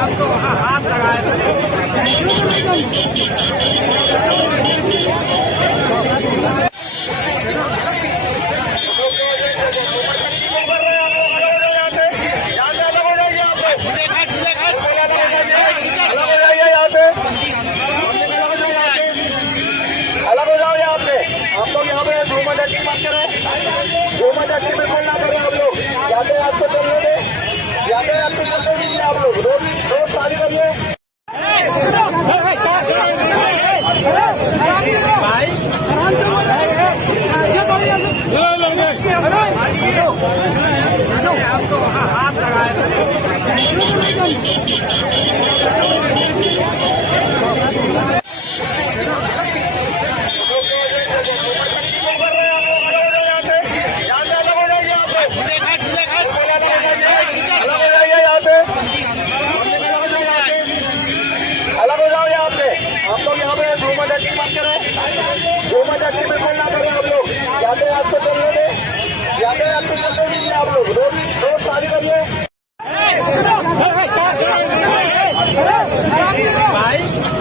आपको हाथ लगाए आप लोग यहाँ पे घूमा जाती मत करें, घूमा जाती बिल्कुल ना करें। आप लोग जाते आपको चलने दें, जाते आपको चलने दीजिए। आप लोग रोड शादी करिए। आपको हाथ लगाए आप लोग यहाँ पे घूमा जाती मत करें, घूमा जाती बिल्कुल ना करें। आप लोग जाते आपको चलने दें, जाते आपको चलने दीजिए। आप लोग रोड शादी करिए।